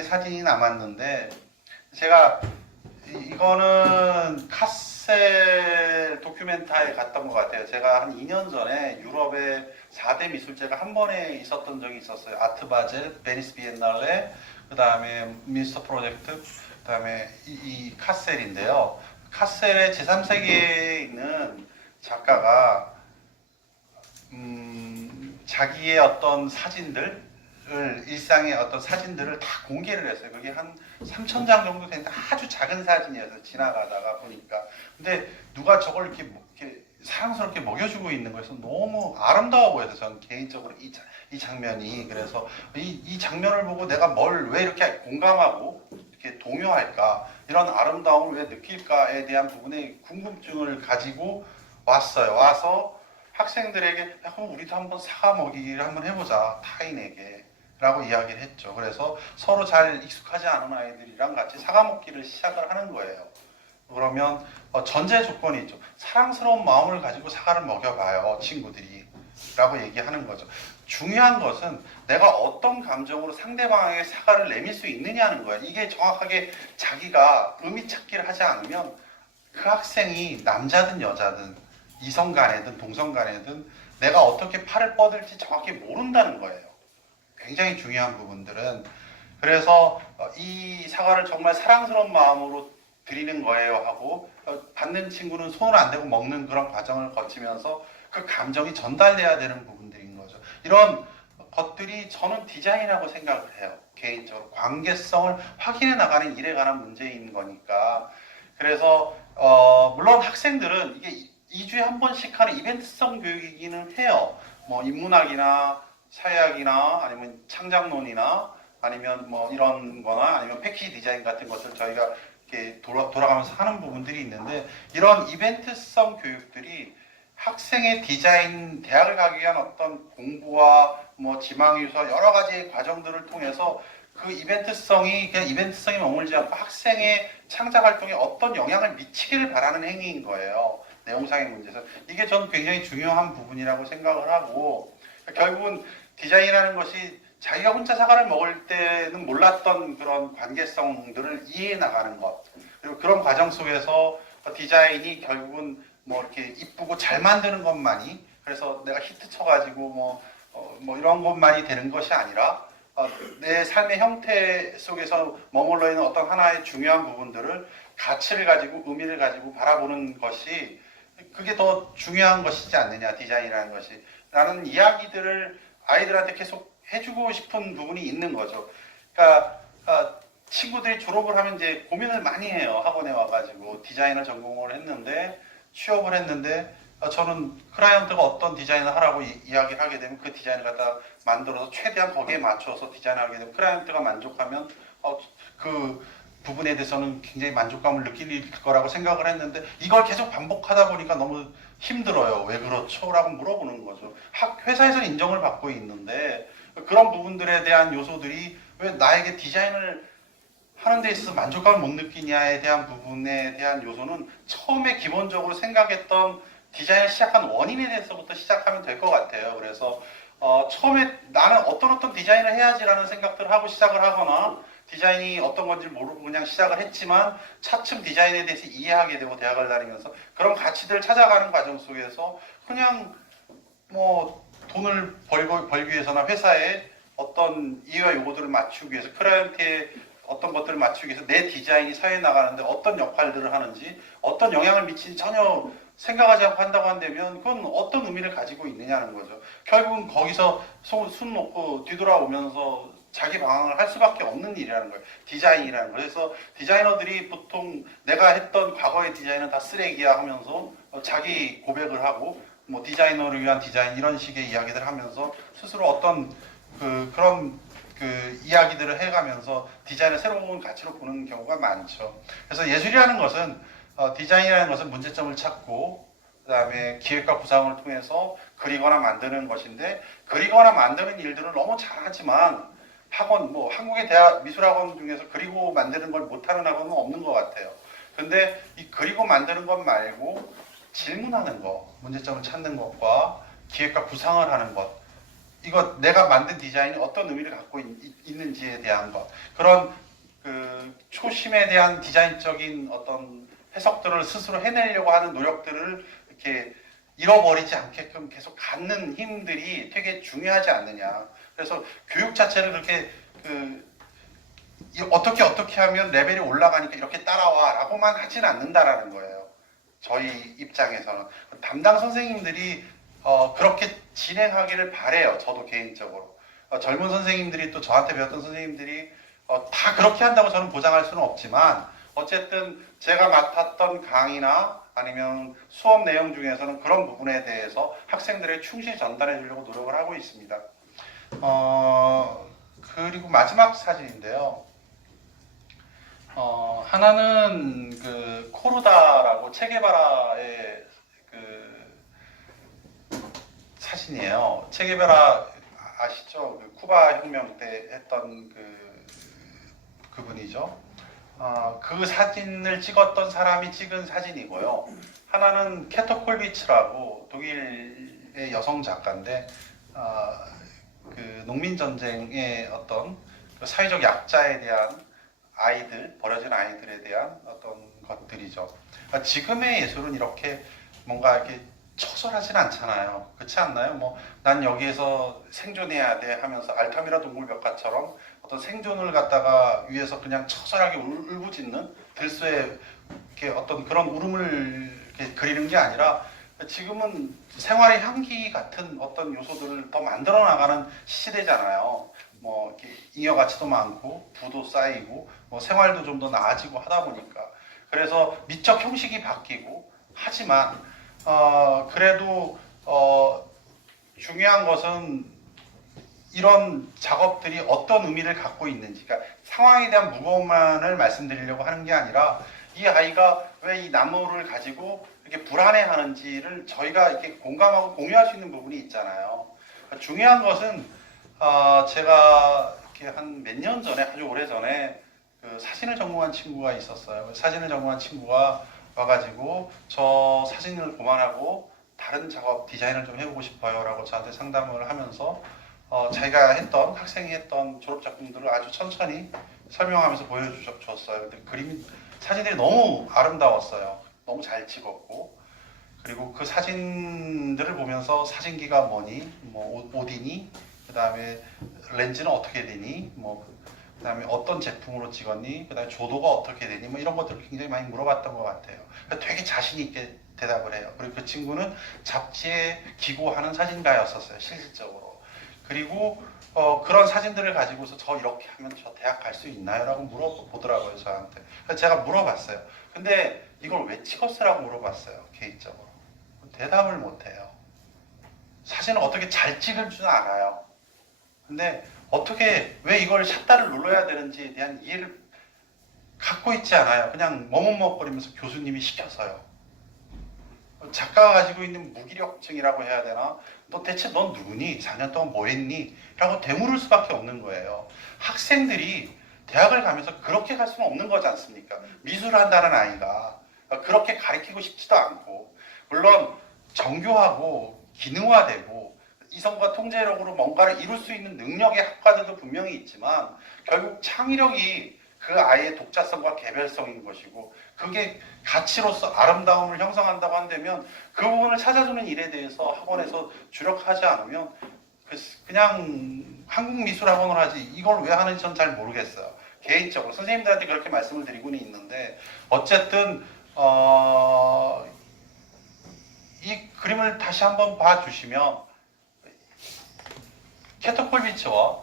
장의 사진이 남았는데 제가 이거는 카셀 도큐멘터리에 갔던 것 같아요. 제가 한 2년 전에 유럽의 4대 미술제가 한 번에 있었던 적이 있었어요. 아트바젤, 베니스 비엔날레, 그 다음에 민스터 프로젝트, 그 다음에 이 카셀인데요. 카셀의 제3세계에 있는 작가가 자기의 어떤 사진들, 일상의 어떤 사진들을 다 공개를 했어요. 그게 한 3,000장 정도 되는데 아주 작은 사진이어서 지나가다가 보니까. 근데 누가 저걸 이렇게 사랑스럽게 먹여주고 있는 거에서 너무 아름다워 보여서 저는 개인적으로 이 장면이. 그래서 이 장면을 보고 내가 왜 이렇게 공감하고 이렇게 동요할까, 이런 아름다움을 왜 느낄까에 대한 부분에 궁금증을 가지고 왔어요. 와서 학생들에게 그럼 우리도 한번 사과 먹이기를 한번 해보자, 타인에게 라고 이야기를 했죠. 그래서 서로 잘 익숙하지 않은 아이들이랑 같이 사과 먹기를 시작을 하는 거예요. 그러면 전제 조건이 있죠. 사랑스러운 마음을 가지고 사과를 먹여봐요, 친구들이 라고 얘기하는 거죠. 중요한 것은 내가 어떤 감정으로 상대방에게 사과를 내밀 수 있느냐는 거예요. 이게 정확하게 자기가 의미 찾기를 하지 않으면 그 학생이 남자든 여자든 이성 간에든 동성 간에든 내가 어떻게 팔을 뻗을지 정확히 모른다는 거예요. 굉장히 중요한 부분들은. 그래서 이 사과를 정말 사랑스러운 마음으로 드리는 거예요 하고 받는 친구는 손을 안 대고 먹는 그런 과정을 거치면서 그 감정이 전달돼야 되는 부분들인 거죠. 이런 것들이 저는 디자인이라고 생각을 해요. 개인적으로 관계성을 확인해 나가는 일에 관한 문제인 거니까. 그래서 물론 학생들은 이게 2주에 한 번씩 하는 이벤트성 교육이기는 해요. 뭐 인문학이나 사회학이나 아니면 창작론이나 아니면 뭐 이런 거나 아니면 패키지 디자인 같은 것을 저희가 이렇게 돌아가면서 하는 부분들이 있는데, 이런 이벤트성 교육들이 학생의 디자인, 대학을 가기 위한 어떤 공부와 뭐 지망유서 여러 가지 과정들을 통해서 그 이벤트성이 그냥 이벤트성에 머물지 않고 학생의 창작 활동에 어떤 영향을 미치기를 바라는 행위인 거예요. 내용상의 문제에서. 이게 저는 굉장히 중요한 부분이라고 생각을 하고, 결국은 디자인이라는 것이 자기가 혼자 사과를 먹을 때는 몰랐던 그런 관계성들을 이해해 나가는 것, 그리고 그런 과정 속에서 디자인이 결국은 뭐 이렇게 이쁘고 잘 만드는 것만이, 그래서 내가 히트 쳐가지고 뭐 이런 것만이 되는 것이 아니라 내 삶의 형태 속에서 머물러 있는 어떤 하나의 중요한 부분들을 가치를 가지고 의미를 가지고 바라보는 것이, 그게 더 중요한 것이지 않느냐, 디자인이라는 것이 라는 이야기들을 아이들한테 계속 해주고 싶은 부분이 있는 거죠. 그러니까 친구들이 졸업을 하면 이제 고민을 많이 해요. 학원에 와가지고 디자인을 전공을 했는데 취업을 했는데 저는 클라이언트가 어떤 디자인을 하라고 이야기를 하게 되면 그 디자인을 갖다 만들어서 최대한 거기에 맞춰서 디자인을 하게 되면 클라이언트가 만족하면 그 부분에 대해서는 굉장히 만족감을 느낄 거라고 생각을 했는데, 이걸 계속 반복하다 보니까 너무 힘들어요. 왜 그렇죠? 라고 물어보는 거죠. 회사에서는 인정을 받고 있는데 그런 부분들에 대한 요소들이 왜 나에게 디자인을 하는 데 있어서 만족감을 못 느끼냐에 대한 부분에 대한 요소는 처음에 기본적으로 생각했던 디자인을 시작한 원인에 대해서부터 시작하면 될 것 같아요. 그래서 처음에 나는 어떤 디자인을 해야지라는 생각들을 하고 시작을 하거나 디자인이 어떤 건지 모르고 그냥 시작을 했지만 차츰 디자인에 대해서 이해하게 되고 대학을 다니면서 그런 가치들을 찾아가는 과정 속에서 그냥 뭐 돈을 벌기 위해서나 회사에 어떤 이해와 요구들을 맞추기 위해서, 클라이언트의 어떤 것들을 맞추기 위해서 내 디자인이 사회에 나가는데 어떤 역할들을 하는지, 어떤 영향을 미치는지 전혀 생각하지 않고 한다고 한다면 그건 어떤 의미를 가지고 있느냐는 거죠. 결국은 거기서 숨 놓고 뒤돌아오면서 자기 방황을 할 수밖에 없는 일이라는 거예요. 디자인이라는 거예요. 그래서 디자이너들이 보통 내가 했던 과거의 디자인은 다 쓰레기야 하면서 자기 고백을 하고 뭐 디자이너를 위한 디자인 이런 식의 이야기들을 하면서 스스로 어떤 그런 이야기들을 해가면서 디자인을 새로운 가치로 보는 경우가 많죠. 그래서 예술이라는 것은 디자인이라는 것은 문제점을 찾고 그 다음에 기획과 구상을 통해서 그리거나 만드는 것인데, 그리거나 만드는 일들을 너무 잘하지만 학원, 뭐 한국의 대학 미술학원 중에서 그리고 만드는 걸 못하는 학원은 없는 것 같아요. 근데 이 그리고 만드는 것 말고 질문하는 것, 문제점을 찾는 것과 기획과 구상을 하는 것, 이거 내가 만든 디자인이 어떤 의미를 갖고 있는지에 대한 것, 그런 그 초심에 대한 디자인적인 어떤 해석들을 스스로 해내려고 하는 노력들을 이렇게 잃어버리지 않게끔 계속 갖는 힘들이 되게 중요하지 않느냐. 그래서 교육 자체를 그렇게 어떻게 하면 레벨이 올라가니까 이렇게 따라와라고만 하진 않는다라는 거예요. 저희 입장에서는 담당 선생님들이 그렇게 진행하기를 바래요. 저도 개인적으로 젊은 선생님들이 또 저한테 배웠던 선생님들이 다 그렇게 한다고 저는 보장할 수는 없지만 어쨌든 제가 맡았던 강의나 아니면 수업 내용 중에서는 그런 부분에 대해서 학생들에게 충실히 전달해 주려고 노력을 하고 있습니다. 그리고 마지막 사진인데요. 하나는 그 코르다라고 체게바라의 그 사진이에요. 체게바라 아시죠? 그 쿠바 혁명 때 했던 그분이죠. 그 사진을 찍었던 사람이 찍은 사진이고요. 하나는 캐터 콜비츠라고 독일의 여성 작가인데 그 농민 전쟁의 어떤 그 사회적 약자에 대한 아이들, 버려진 아이들에 대한 어떤 것들이죠. 지금의 예술은 이렇게 뭔가 이렇게 처절하진 않잖아요. 그렇지 않나요? 뭐 난 여기에서 생존해야 돼 하면서 알타미라 동물벽화처럼 어떤 생존을 갖다가 위해서 그냥 처절하게 울부짖는 들소에 이렇게 어떤 그런 울음을 이렇게 그리는 게 아니라 지금은 생활의 향기 같은 어떤 요소들을 더 만들어 나가는 시대잖아요. 뭐 이렇게 잉여 가치도 많고 부도 쌓이고 뭐 생활도 좀 더 나아지고 하다 보니까 그래서 미적 형식이 바뀌고 하지만 그래도 중요한 것은 이런 작업들이 어떤 의미를 갖고 있는지, 그러니까 상황에 대한 무거움만을 말씀드리려고 하는 게 아니라 이 아이가 왜 이 나무를 가지고 이렇게 불안해하는지를 저희가 이렇게 공감하고 공유할 수 있는 부분이 있잖아요. 그러니까 중요한 것은 제가 이렇게 한 몇 년 전에, 아주 오래 전에 그 사진을 전공한 친구가 있었어요. 사진을 전공한 친구가 와가지고 저 사진을 그만하고 다른 작업 디자인을 좀 해보고 싶어요 라고 저한테 상담을 하면서 자기가 했던 학생이 했던 졸업 작품들을 아주 천천히 설명하면서 보여주셨어요. 근데 사진들이 너무 아름다웠어요. 너무 잘 찍었고 그리고 그 사진들을 보면서 사진기가 뭐니, 뭐 어디니, 그 다음에 렌즈는 어떻게 되니, 뭐 그 다음에 어떤 제품으로 찍었니, 그 다음에 조도가 어떻게 되니, 뭐 이런 것들을 굉장히 많이 물어봤던 것 같아요. 되게 자신 있게 대답을 해요. 그리고 그 친구는 잡지에 기고하는 사진가였었어요, 실질적으로. 그리고 그런 사진들을 가지고서 저 이렇게 하면 저 대학 갈 수 있나요? 라고 물어보더라고요, 저한테. 그래서 제가 물어봤어요. 근데 이걸 왜 찍었어라고 물어봤어요, 개인적으로. 대답을 못해요. 사진을 어떻게 잘 찍을 줄 알아요. 근데 어떻게 왜 이걸 샷다를 눌러야 되는지에 대한 이해를 갖고 있지 않아요. 그냥 머뭇머뭇거리면서 교수님이 시켜서요. 작가가 가지고 있는 무기력증이라고 해야 되나? 너 대체 넌 누구니? 4년 동안 뭐 했니? 라고 되물을 수밖에 없는 거예요. 학생들이 대학을 가면서 그렇게 갈 수는 없는 거지 않습니까? 미술을 한다는 아이가 그렇게 가르치고 싶지도 않고 물론 정교하고 기능화되고 이성과 통제력으로 뭔가를 이룰 수 있는 능력의 학과들도 분명히 있지만 결국 창의력이 그 아이의 독자성과 개별성인 것이고 그게 가치로서 아름다움을 형성한다고 한다면 그 부분을 찾아주는 일에 대해서 학원에서 주력하지 않으면 그냥 한국미술학원을 하지 이걸 왜 하는지 전 잘 모르겠어요. 개인적으로 선생님들한테 그렇게 말씀을 드리고는 있는데 어쨌든 이 그림을 다시 한번 봐주시면 캐터콜비츠와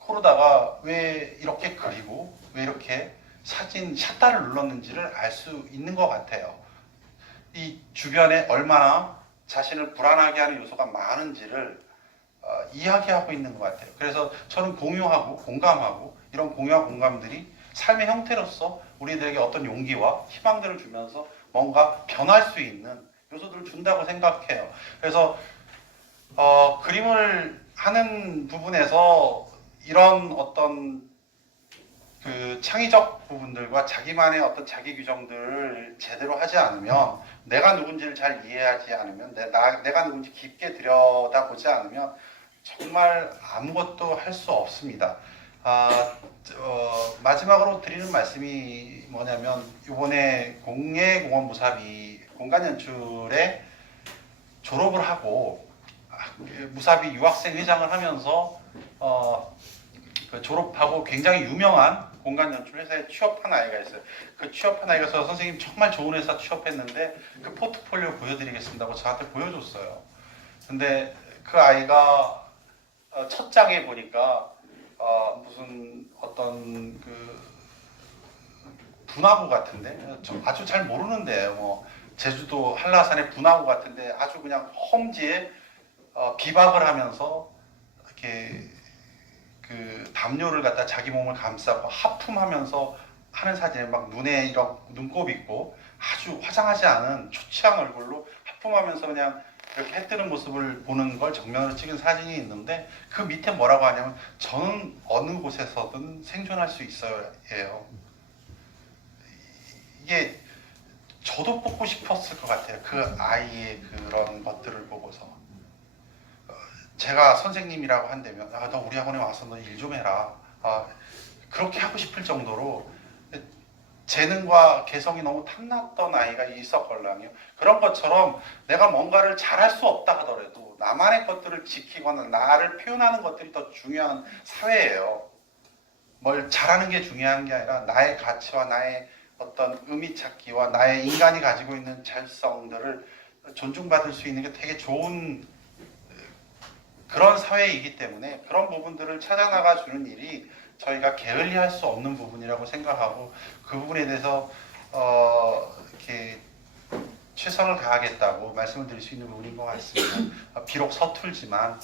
코르다가 왜 이렇게 그리고 왜 이렇게 사진 샷다를 눌렀는지를 알 수 있는 것 같아요. 이 주변에 얼마나 자신을 불안하게 하는 요소가 많은지를 이야기하고 있는 것 같아요. 그래서 저는 공유하고 공감하고 이런 공유와 공감들이 삶의 형태로서 우리들에게 어떤 용기와 희망들을 주면서 뭔가 변할 수 있는 요소들을 준다고 생각해요. 그래서 그림을 하는 부분에서 이런 어떤 그 창의적 부분들과 자기만의 어떤 자기 규정들을 제대로 하지 않으면 내가 누군지를 잘 이해하지 않으면 내가 누군지 깊게 들여다보지 않으면 정말 아무것도 할 수 없습니다. 마지막으로 드리는 말씀이 뭐냐면 이번에 공예공원 무사비 공간연출에 졸업을 하고 무사비 유학생 회장을 하면서 그 졸업하고 굉장히 유명한 공간연출 회사에 취업한 아이가 있어요. 그 취업한 아이가 저 선생님 정말 좋은 회사 취업했는데 그 포트폴리오 보여드리겠습니다고 저한테 보여줬어요. 근데 그 아이가 첫 장에 보니까 무슨 어떤 그 분화구 같은데 아주 잘 모르는데 뭐 제주도 한라산의 분화구 같은데 아주 그냥 험지에 비박을 하면서 이렇게 그 담요를 갖다 자기 몸을 감싸고 하품하면서 하는 사진에 막 눈에 이런 눈곱 있고 아주 화장하지 않은 초췌한 얼굴로 하품하면서 그냥 이렇게 해 뜨는 모습을 보는 걸 정면으로 찍은 사진이 있는데 그 밑에 뭐라고 하냐면 저는 어느 곳에서든 생존할 수 있어요 예요. 이게 저도 뽑고 싶었을 것 같아요. 그 아이의 그런 것들을 보고서 제가 선생님이라고 한다면 너 우리 학원에 와서 너 일 좀 해라 그렇게 하고 싶을 정도로 재능과 개성이 너무 탐났던 아이가 있었걸랑요. 그런 것처럼 내가 뭔가를 잘할 수 없다 하더라도 나만의 것들을 지키거나 나를 표현하는 것들이 더 중요한 사회예요. 뭘 잘하는 게 중요한 게 아니라 나의 가치와 나의 어떤 의미 찾기와 나의 인간이 가지고 있는 자율성들을 존중받을 수 있는 게 되게 좋은 그런 사회이기 때문에 그런 부분들을 찾아나가 주는 일이 저희가 게을리할 수 없는 부분이라고 생각하고 그 부분에 대해서 이렇게 최선을 다하겠다고 말씀을 드릴 수 있는 부분인 것 같습니다. 비록 서툴지만